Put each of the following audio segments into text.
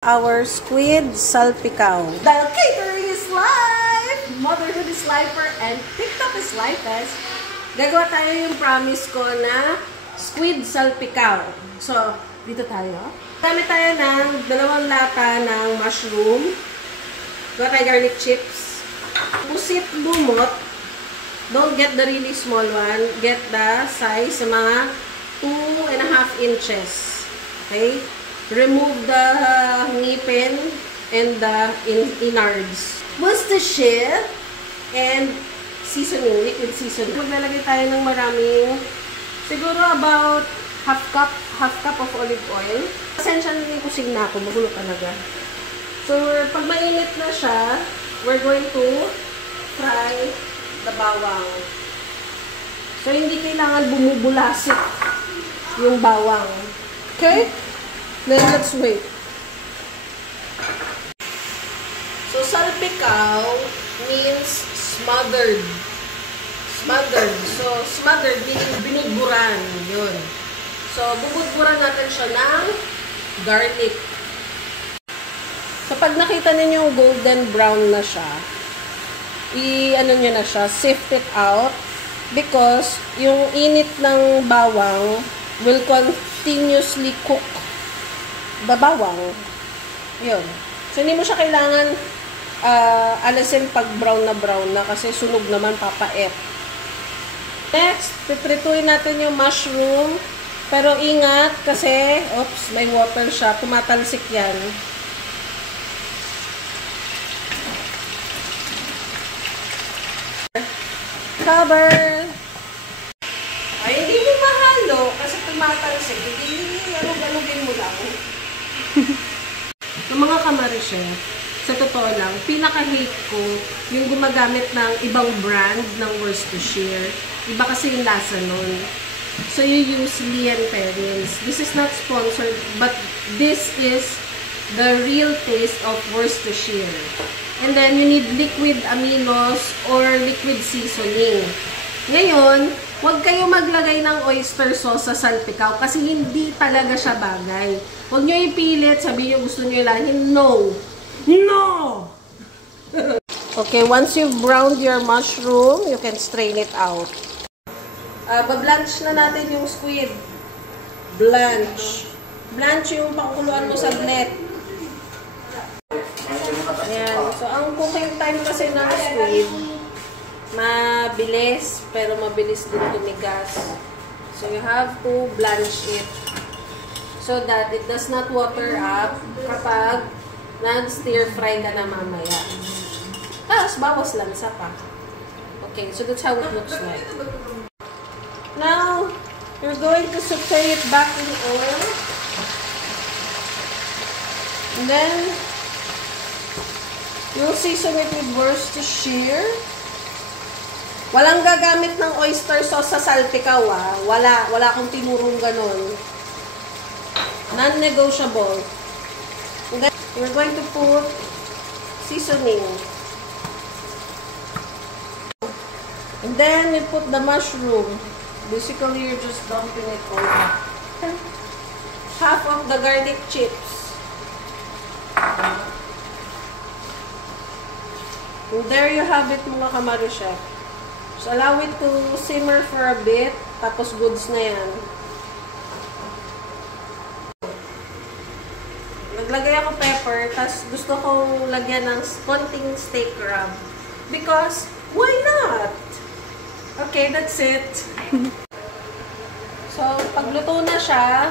Our squid salpicao. Dahil catering is life, motherhood is lifer, and TikTok is lifest, gagawa tayo yung promise ko na squid salpicao. So, dito tayo. Gamit tayo ng 2 lata ng mushroom. Gawa tayo garlic chips. Pusit lumot. Don't get the really small one. Get the size sa mga 2.5 inches. Okay? Remove the ngipin and the innards. Worcestershire and seasoning, liquid seasoning. Maglalagay tayo ng maraming, siguro about half cup of olive oil. Pasensya na yung kusing na ako, magulo talaga. So, pag mainit na siya, we're going to fry the bawang. So, hindi kailangan bumubulasik yung bawang. Okay? Then, let's wait. So, salpicao means smothered. Smothered. So, smothered meaning binudburan. Yun. So, bubudburan natin siya ng garlic. So, pag nakita ninyo golden brown na siya, i-ano nyo na siya, sift it out because yung init ng bawang will continuously cook the bawang. Yun. So, hindi mo siya kailangan alisin pag brown na kasi sunog naman papait. Next, piprituin natin yung mushroom. Pero ingat kasi, oops, may water siya. Tumatalsik yan. Cover! Ay, hindi mo mahalo kasi tumatalsik. Hindi, alug-alugin mo lang. Yung mga kamarishe, sa totoo lang, pinaka-hate ko yung gumagamit ng ibang brand ng Worcestershire. Iba kasi yung lasa nun. So, you use Lea & Perrins. This is not sponsored, but this is the real taste of Worcestershire. And then, you need liquid aminos or liquid seasoning. Ngayon, huwag kayo maglagay ng oyster sauce sa salpicao kasi hindi talaga siya bagay. Huwag nyo ipilit, sabihin nyo gusto nyo ilahin. No! No! Okay, once you've browned your mushroom, you can strain it out. Bablanch na natin yung squid. Blanch. Blanch yung pakuluan mo sa blend. Ayan. So, ang cooking time kasi ng squid, mabilis, pero mabilis din tumigas. So, you have to blanch it so that it does not water up kapag nag-stir fry ka na mamaya. Tapos, bawas lansa pa. Okay, so that's how it looks like. Now, you're going to saute it back in oil. And then, you'll season it with Worcestershire. Walang gagamit ng oyster sauce sa salpicao, ah. Wala akong tinurong ganun. Non-negotiable. And then, you're going to put seasoning. And then, you put the mushroom. Basically, you're just dumping it over. Half of the garlic chips. And there you have it, mga kamarishe. So, allow it to simmer for a bit. Tapos, goods na yan. Naglagay ako pepper. Tapos, gusto kong lagyan ng konting steak rub. Because, why not? Okay, that's it. So, pagluto na siya,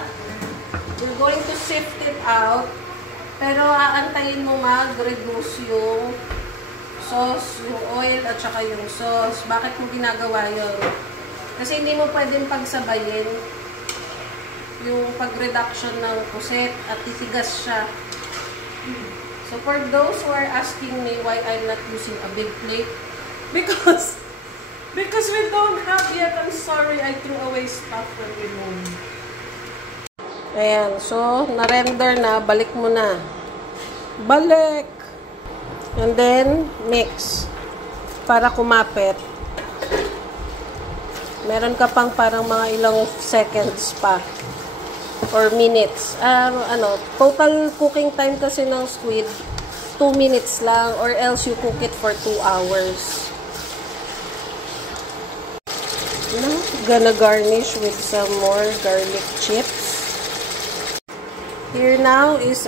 we're going to sift it out. Pero, aantayin mo mag-reduce yung sauce, yung oil, at saka yung sauce. Bakit mo ginagawa yun? Kasi hindi mo pwedeng pagsabayin yung pag-reduction ng puset at titigas siya. So, for those who are asking me why I'm not using a big plate, because we don't have yet. I'm sorry, I threw away stuff when we moved. Ayan, so, na-render na. Balik mo na. Balik! And then, mix. Para kumapit. Meron ka pang parang mga ilang seconds pa. or minutes. Total cooking time kasi ng squid, 2 minutes lang, or else you cook it for 2 hours. Now, gonna garnish with some more garlic chips. Here now is